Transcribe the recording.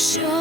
show